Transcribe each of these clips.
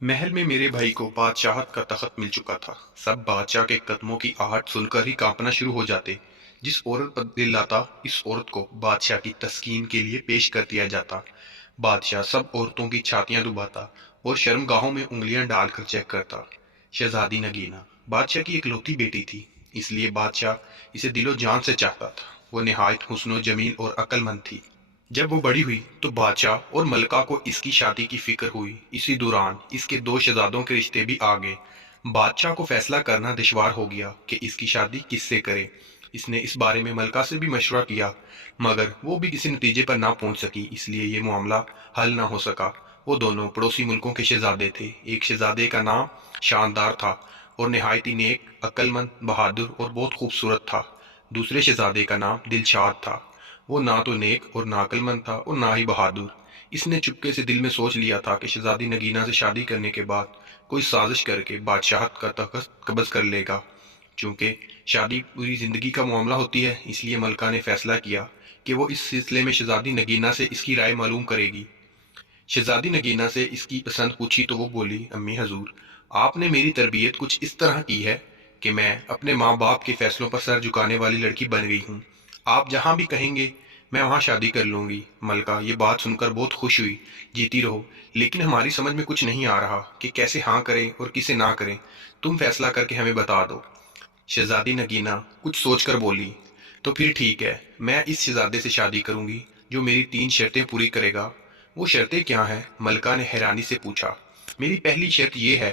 महल में मेरे भाई को बादशाहत का तख्त मिल चुका था। सब बादशाह के कदमों की आहट सुनकर ही कांपना शुरू हो जाते। जिस औरत पर दिल लाता, इस औरत को बादशाह की तस्कीन के लिए पेश कर दिया जाता। बादशाह सब औरतों की छातियां डुबाता और शर्मगाहों में उंगलियां डालकर चेक करता। शहजादी नगीना बादशाह की इकलौती बेटी थी, इसलिए बादशाह इसे दिलो जान से चाहता था। वो निहायत हुस्नो जमील और अक्लमंद थी। जब वो बड़ी हुई तो बादशाह और मलका को इसकी शादी की फिक्र हुई। इसी दौरान इसके दो शहजादों के रिश्ते भी आ गए। बादशाह को फैसला करना दुश्वार हो गया कि इसकी शादी किससे करे। इसने इस बारे में मलका से भी मशवरा किया, मगर वो भी किसी नतीजे पर ना पहुंच सकी, इसलिए ये मामला हल ना हो सका। वो दोनों पड़ोसी मुल्कों के शहजादे थे। एक शहजादे का नाम शानदार था और निहायत ही नेक, अक्लमंद, बहादुर और बहुत खूबसूरत था। दूसरे शहजादे का नाम दिलशाद था। वो ना तो नेक और ना अक्लमंद था और ना ही बहादुर। इसने चुपके से दिल में सोच लिया था कि शहजादी नगीना से शादी करने के बाद कोई साजिश करके बादशाहत का तख्त कब्ज कर लेगा। चूंकि शादी पूरी जिंदगी का मामला होती है, इसलिए मलका ने फैसला किया कि वो इस सिलसिले में शहजादी नगीना से इसकी राय मालूम करेगी। शहजादी नगीना से इसकी पसंद पूछी तो वो बोली, अम्मी हजूर, आपने मेरी तरबियत कुछ इस तरह की है कि मैं अपने माँ बाप के फैसलों पर सर झुकाने वाली लड़की बन गई हूँ। आप जहाँ भी कहेंगे मैं वहाँ शादी कर लूंगी। मलका ये बात सुनकर बहुत खुश हुई। जीती रहो, लेकिन हमारी समझ में कुछ नहीं आ रहा कि कैसे हाँ करें और किसे ना करें। तुम फैसला करके हमें बता दो। शहजादी नगीना कुछ सोचकर बोली, तो फिर ठीक है, मैं इस शहजादे से शादी करूंगी जो मेरी 3 शर्तें पूरी करेगा। वो शर्तें क्या हैं? मलका ने हैरानी से पूछा। मेरी पहली शर्त ये है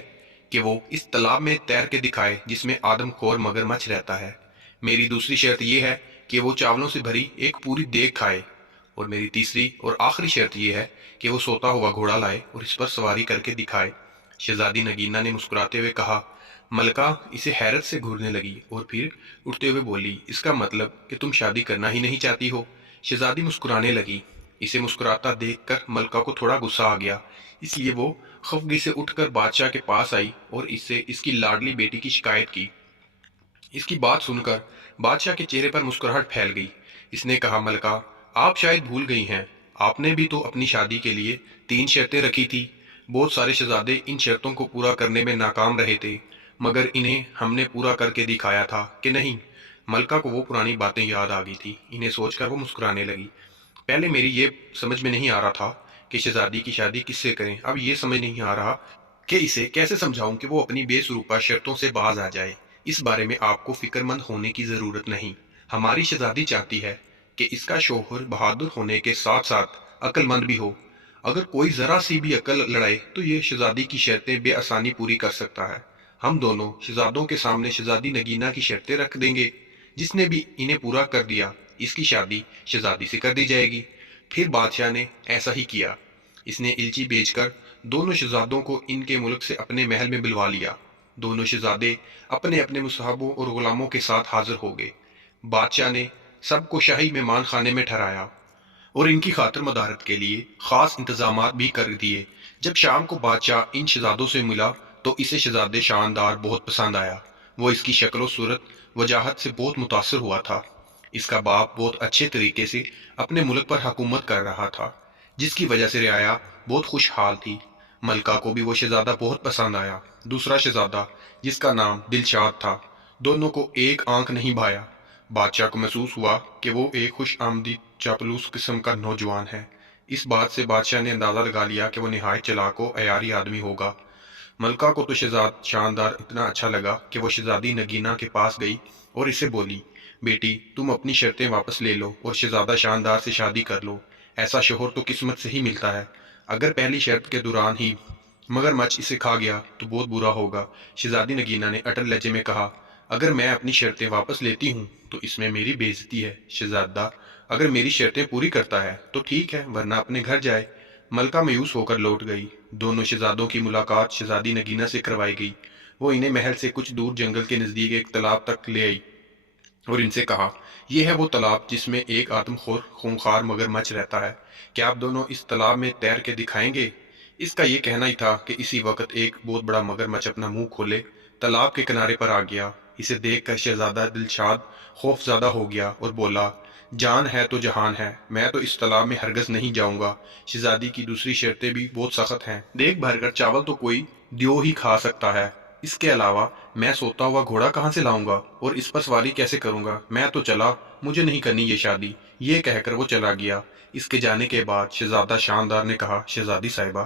कि वो इस तालाब में तैर के दिखाए जिसमें आदमखोर मगरमच्छ रहता है। मेरी दूसरी शर्त ये है कि वो चावलों से भरी एक पूरी देग खाए। और मेरी तीसरी और आखिरी शर्त ये है कि वो सोता हुआ घोड़ा लाए और इस पर सवारी करके दिखाए। शहजादी नगीना ने मुस्कुराते हुए कहा। मलका इसे हैरत से घूरने लगी और फिर उठते हुए बोली, इसका मतलब कि तुम शादी करना ही नहीं चाहती हो? शहजादी मुस्कुराने लगी। इसे मुस्कुराता देखकर मलका को थोड़ा गुस्सा आ गया, इसलिए वो खफगी से उठकर बादशाह के पास आई और इससे इसकी लाडली बेटी की शिकायत की। इसकी बात सुनकर बादशाह के चेहरे पर मुस्कुराहट फैल गई। इसने कहा, मलका, आप शायद भूल गई हैं, आपने भी तो अपनी शादी के लिए 3 शर्तें रखी थी। बहुत सारे शहजादे इन शर्तों को पूरा करने में नाकाम रहे थे, मगर इन्हें हमने पूरा करके दिखाया था कि नहीं। मलका को वो पुरानी बातें याद आ गई थी। इन्हें सोचकर वो मुस्कुराने लगी। पहले मेरी ये समझ में नहीं आ रहा था कि शहजादी की शादी किससे करें। अब ये समझ नहीं आ रहा कि इसे कैसे समझाऊं कि वो अपनी बेसुरूपा शर्तों से बाज आ जाए। इस बारे में आपको फिक्रमंद होने की जरूरत नहीं। हमारी शहजादी चाहती है कि इसका शौहर बहादुर होने के साथ साथ अक्लमंद भी हो। अगर कोई जरा सी भी अकल लड़ाए तो ये शहजादी की शर्तें बेआसानी पूरी कर सकता है। हम दोनों शहजादों के सामने शहजादी नगीना की शर्तें रख देंगे। जिसने भी इन्हें पूरा कर दिया, इसकी शादी शहजादी से कर दी जाएगी। फिर बादशाह ने ऐसा ही किया। इसने इल्ची भेजकर दोनों शहजादों को इनके मुल्क से अपने महल में बुलवा लिया। दोनों शहजादे अपने अपने मुसाहबों और गुलामों के साथ हाजिर हो गए। बादशाह ने सबको शाही मेहमान खाने में ठहराया और इनकी खातिर मदारत के लिए खास इंतजामात भी कर दिए। जब शाम को बादशाह इन शहजादों से मिला तो इसे शहजादे शानदार बहुत पसंद आया। वो इसकी शक्ल सूरत वजाहत से बहुत मुतासर हुआ था। इसका बाप बहुत अच्छे तरीके से अपने मुल्क पर हुकूमत कर रहा था, जिसकी वजह से रियाया बहुत खुशहाल थी। मलका को भी वो शहजादा बहुत पसंद आया। दूसरा शहजादा, जिसका नाम दिलशाद था, दोनों को एक आंख नहीं भाया। बादशाह को महसूस हुआ कि वो एक खुश आमदी चापलूस किस्म का नौजवान है। इस बात से बादशाह ने अंदाजा लगा लिया कि वो निहायत चालाक व अयारी आदमी होगा। मलका को तो शहजाद शानदार इतना अच्छा लगा कि वो शहजादी नगीना के पास गई और इसे बोली, बेटी, तुम अपनी शर्तें वापस ले लो और शहजादा शानदार से शादी कर लो। ऐसा शोहर तो किस्मत से ही मिलता है। अगर पहली शर्त के दौरान ही मगरमच्छ इसे खा गया तो बहुत बुरा होगा। शहजादी नगीना ने अटल लहजे में कहा, अगर मैं अपनी शर्तें वापस लेती हूँ तो इसमें मेरी बेइज्जती है। शहजादा अगर मेरी शर्तें पूरी करता है तो ठीक है, वरना अपने घर जाए। मलका मायूस होकर लौट गई। दोनों शहजादों की मुलाकात शहजादी नगीना से करवाई गई। वो इन्हें महल से कुछ दूर जंगल के नजदीक एक तालाब तक ले आई और इनसे कहा, यह है वो तालाब जिसमें एक आदमखोर खूंखार मगरमच्छ रहता है। क्या आप दोनों इस तालाब में तैर के दिखाएंगे? इसका ये कहना ही था कि इसी वक्त एक बहुत बड़ा मगरमच्छ अपना मुंह खोले तालाब के किनारे पर आ गया। इसे देखकर शहजादा दिलशाद खौफजदा हो गया और बोला, جان ہے تو جہان ہے، میں تو اس تالاب میں ہرگز نہیں جاؤں گا۔ شہزادی کی دوسری شرطیں بھی بہت سخت ہیں۔ دیکھ بھر کر چاول تو کوئی دیو ہی کھا سکتا ہے، اس کے علاوہ میں سوتا ہوا گھوڑا کہاں سے لاؤں گا اور اس پر سواری کیسے کروں گا؟ میں تو چلا، مجھے نہیں کرنی یہ شادی۔ یہ کہہ کر وہ چلا گیا۔ اس کے جانے کے بعد شہزادہ شاندار نے کہا، شہزادی صاحبہ،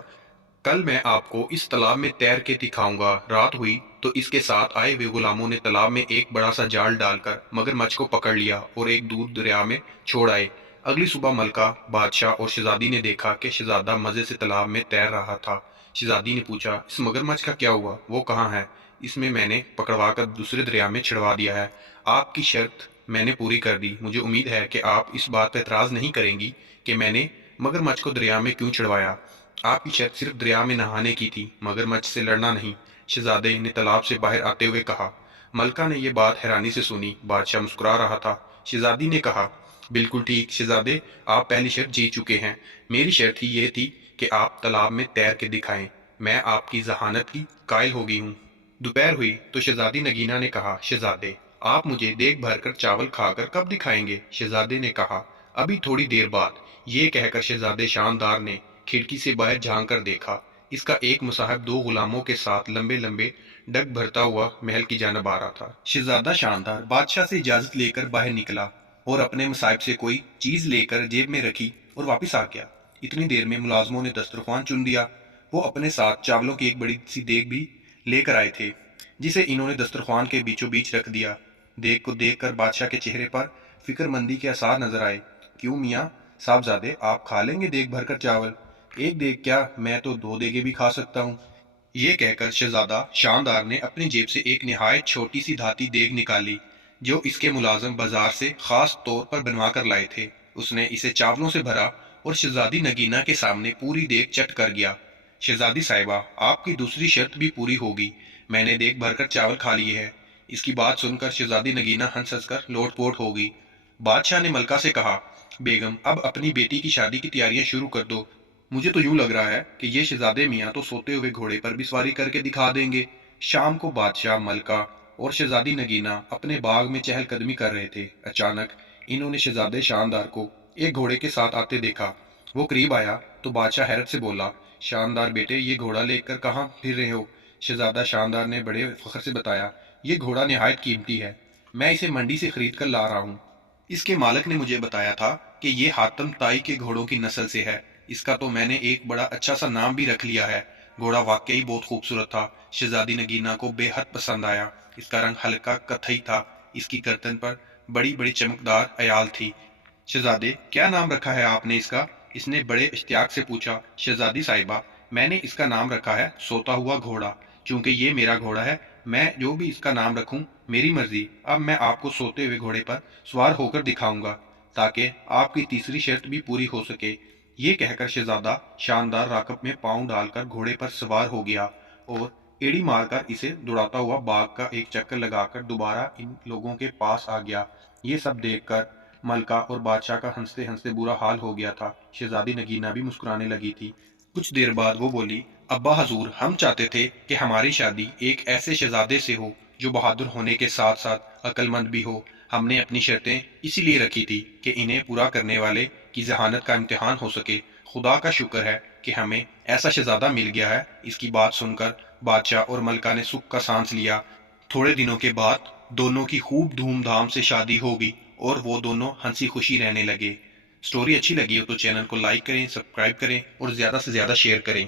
کل میں آپ کو اس تالاب میں تیر کے دکھاؤں گا۔ رات ہوئی تو اس کے ساتھ آئے ہوئے غلاموں نے تالاب میں ایک بڑا سا جال ڈال کر مگر مچھ کو پکڑ لیا اور ایک دور دریا میں چھوڑ آئے۔ اگلی صبح ملکہ، بادشاہ اور شہزادی نے دیکھا کہ شہزادہ مزے سے تالاب میں تیر رہا تھا۔ شہزادی نے پوچھا، اس مگر مچھ کا کیا ہوا؟ وہ کہاں ہے؟ اس میں نے پکڑوا کر دوسرے دریا میں چھڑوا دیا ہے۔ آپ کی شرط میں نے پوری کر دی۔ مجھے امید ہے کہ آپ اس بات پر اعتراض نہیں کریں گی کہ میں نے مگر مچھ کو دریا میں کیوں چھڑوایا۔ آپ کی شرط صرف دریا میں نہانے کی تھی، مگر مچھ سے لڑنا نہیں، شہزادے نے تالاب سے باہر آتے ہوئے کہا۔ ملکہ نے یہ بات حیرانی سے سنی۔ بادشاہ مسکرا رہا تھا۔ شہزادی نے کہا، بالکل ٹھیک شہزادے، آپ پہلی شرط جیت چکے ہیں۔ میری شرط ہی یہ تھی کہ آپ تالاب میں تیر کے دکھائیں۔ میں آپ کی ذہانت کی قائل ہو گئی ہوں۔ دوپہر ہوئی تو شہزادی نگینا نے کہا، شہزادے، آپ مجھے دیکھ بھر کر چاول کھا کر کب دکھائیں گے؟ شہزادے نے کہا، ابھی تھوڑی دیر بعد۔ یہ کہہ کر شہزادے شاندار نے کھڑکی سے باہر جھانک کر دیکھا۔ اس کا ایک مصاحب دو غلاموں کے ساتھ لمبے لمبے ڈگ بھرتا ہوا محل کی جانب آ رہا تھا۔ شہزادہ شاندار بادشاہ سے اجازت لے کر باہر نکلا اور اپنے مصاحب سے کوئی چیز لے کر جیب میں رکھی اور واپس آ گیا۔ اتنی دیر میں ملازموں نے دسترخوان چن دیا۔ وہ اپنے ساتھ چاولوں کی ایک بڑی سی دیگ بھی لے کر آئے تھے، جسے انہوں نے دسترخوان کے بیچوں بیچ رکھ دیا۔ دیگ کو دیکھ کر بادشاہ کے چہرے پر فکر مندی کے آثار نظر آئے۔ کیوں میاں صاحبزادے، آپ کھا لیں گے دیگ بھر کر چاول؟ ایک دیگ کیا، میں تو دو دیگیں بھی کھا سکتا ہوں۔ یہ کہہ کر شہزادہ شاندار نے اپنی جیب سے ایک نہایت چھوٹی سی دھاتی دیگ نکالی، جو اس کے ملازم بازار سے خاص طور پر بنوا کر لائے تھے۔ اس نے اسے چاولوں سے بھرا اور شہزادی نگینا کے سامنے پوری دیگ چٹ کر گیا۔ شہزادی صاحبہ، آپ کی دوسری شرط بھی پوری ہوگی۔ میں نے دیگ بھر کر چاول کھا لیے ہے۔ اس کی بات سن کر شہزادی نگینا ہنس ہنس کر لوٹ پوٹ ہو گئی۔ بادشاہ نے ملکہ سے کہا، بیگم، اب اپنی بیٹی کی شادی کی تیاریاں شروع کر دو۔ مجھے تو یوں لگ رہا ہے کہ یہ شہزادے میاں تو سوتے ہوئے گھوڑے پر بھی سواری کر کے دکھا دیں گے۔ شام کو بادشاہ، ملکہ اور شہزادی نگینا اپنے باغ میں چہل قدمی کر رہے تھے۔ اچانک انہوں نے شہزادے شاندار کو ایک گھوڑے کے ساتھ آتے دیکھا۔ وہ قریب آیا تو بادشاہ حیرت سے بولا، شاندار بیٹے، یہ گھوڑا لے کر کہاں پھر رہے ہو؟ شہزادہ شاندار نے بڑے فخر سے بتایا، یہ گھوڑا نہایت قیمتی ہے، میں اسے منڈی سے خرید کر لا رہا ہوں۔ اس کے مالک نے مجھے بتایا تھا کہ یہ حاتم طائی کے گھوڑوں کی نسل سے ہے۔ اس کا تو میں نے ایک بڑا اچھا سا نام بھی رکھ لیا ہے۔ گھوڑا واقعی بہت خوبصورت تھا۔ شہزادی نگینا کو بے حد پسند آیا۔ اس کا رنگ ہلکا کتھئی تھا۔ اس کی گردن پر بڑی بڑی چمکدار ایال تھی۔ شہزادے، کیا نام رکھا ہے آپ نے اس کا؟ اس نے بڑے اشتیاق سے پوچھا۔ شہزادی صاحبہ، میں نے اس کا نام رکھا ہے سوتا ہوا گھوڑا، چونکہ یہ میرا گھوڑا ہے۔ میں جو بھی اس کا نام رکھوں میری مرضی۔ اب میں آپ کو سوتے ہوئے گھوڑے پر سوار ہو کر دکھاؤں گا تاکہ آپ کی تیسری شرط بھی پوری ہو سکے۔ یہ کہہ کر شہزادہ شاندار راکب میں پاؤں ڈال کر گھوڑے پر سوار ہو گیا اور ایڑی مار کر اسے دوڑاتا ہوا باغ کا ایک چکر لگا کر دوبارہ ان لوگوں کے پاس آ گیا۔ یہ سب دیکھ کر ملکہ اور بادشاہ کا ہنستے ہنستے برا حال ہو گیا تھا۔ شہزادی نگینا بھی مسکرانے لگی تھی۔ کچھ دیر بعد وہ بولی، ابا حضور، ہم چاہتے تھے کہ ہماری شادی ایک ایسے شہزادے سے ہو جو بہادر ہونے کے ساتھ ساتھ عقل مند بھی ہو۔ ہم نے اپنی شرطیں اسی لیے رکھی تھی کہ انہیں پورا کرنے والے کی ذہانت کا امتحان ہو سکے۔ خدا کا شکر ہے کہ ہمیں ایسا شہزادہ مل گیا ہے۔ اس کی بات سن کر بادشاہ اور ملکہ نے سکھ کا سانس لیا۔ تھوڑے دنوں کے بعد دونوں کی خوب دھوم دھام سے شادی ہو گئی اور وہ دونوں ہنسی خوشی رہنے لگے۔ سٹوری اچھی لگی ہو تو چینل کو لائک کریں، سبسکرائب کریں اور زیادہ سے زیادہ شیئر کریں۔